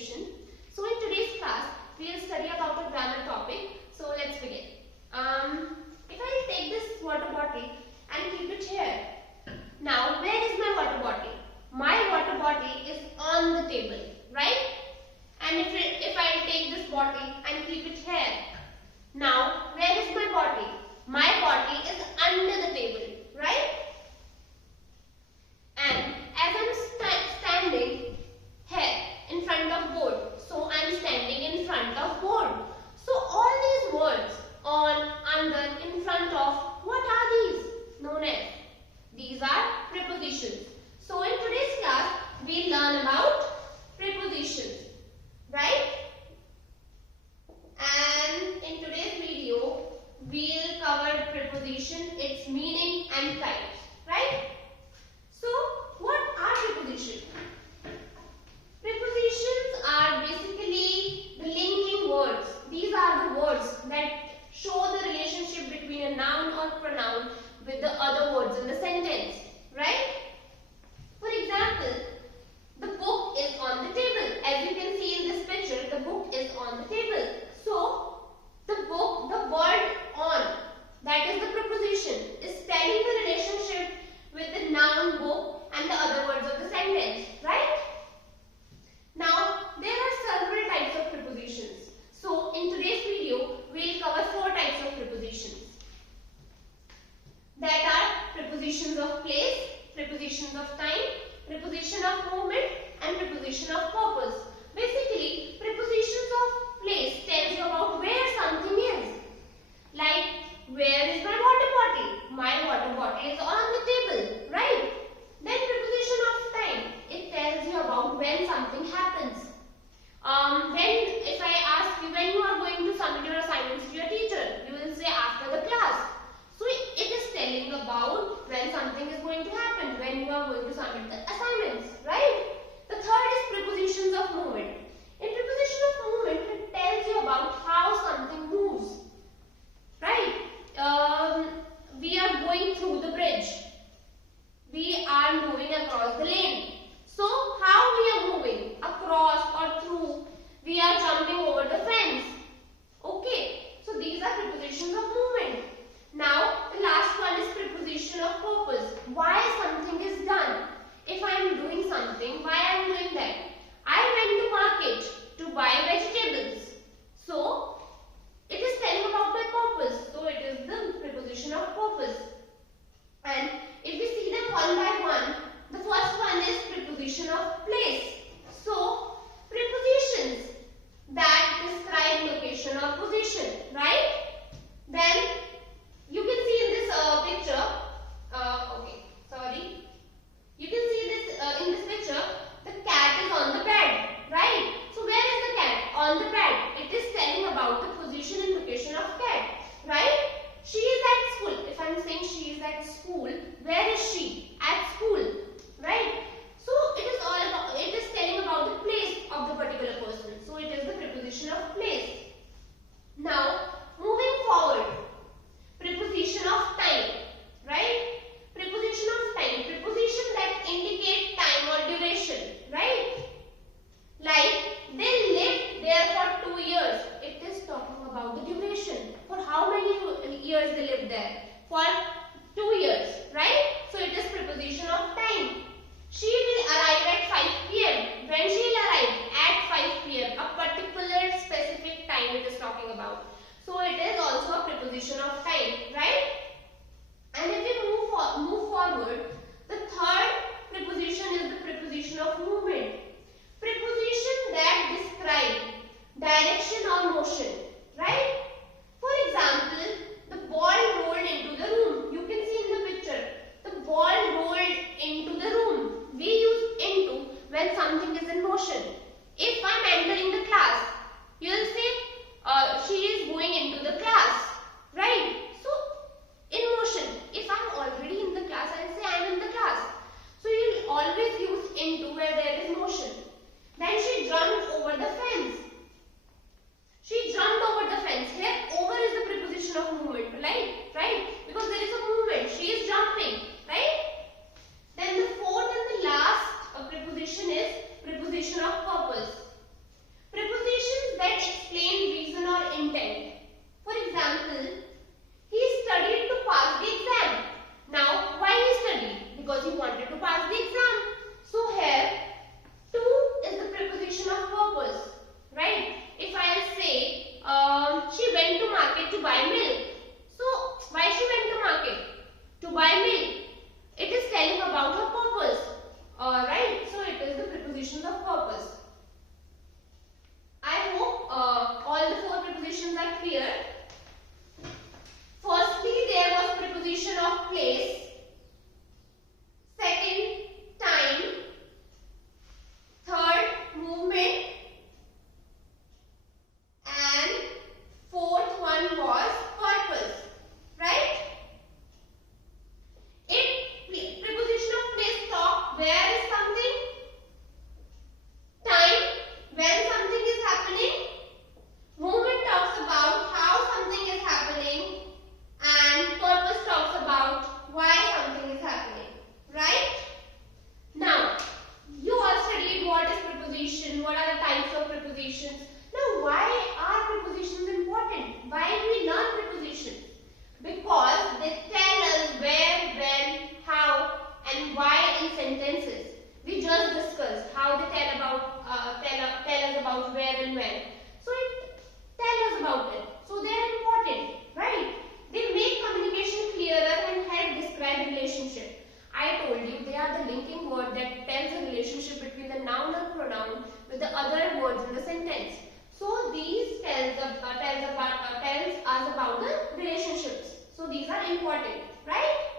education. So in today's class, we will study about a grammar topic. So let's begin. If I take this water bottle and keep it here. Now, where is my water bottle? My water bottle is on the table, right? And if I take this bottle and keep it here. Now, where is my bottle? My bottle is under the table, right? And as I'm standing here in front of board, so I'm standing in front of board. So all these words on, under, in front of, what are these? Known as? These are prepositions. So in today's class, we learn about prepositions, right? And in today's video, we'll cover preposition, its meaning and types, right? So, what are prepositions? Prepositions are basically the linking words. These are the words that show the relationship between a noun or pronoun with the other words in the sentence, right? For example, the book is on the table. As you can see in this picture, the book is on the table. So, the book, the word on, that is the preposition, is telling the relationship with the noun book and the other words of the sentence, right? Now, there are several types of prepositions. So, in today's video, we will cover 4 types of prepositions. That are prepositions of place, prepositions of time, preposition of movement and preposition of purpose. Basically, prepositions of place tells you about where something is. Like, where is my water bottle? My water bottle is on the table, right? Then preposition of time, it tells you about when something happens. If I ask you when you are going to submit your assignments to your teacher, you will say after the class. So it is telling about when something is going to happen, when you are going to submit the assignments, right? The third is prepositions of movement. In preposition of movement, it tells you about how something moves, right? We are going through the bridge. We are moving across the lane. So, how we are moving? Across or through? We are jumping over the fence. Okay. So, these are prepositions of movement. Now, the last one is preposition of purpose. Why something is done. If I am doing something, why I am doing that? I went to market to buy vegetables. So, it is telling about my purpose. So, it is the preposition of purpose. And if we see them one by one, the first one is preposition of place. So, prepositions that describe location or position, right? Then, you can see in this picture, okay, sorry. linking word that tells the relationship between the noun or pronoun with the other words in the sentence. So these tells us about the relationships. So these are important, right?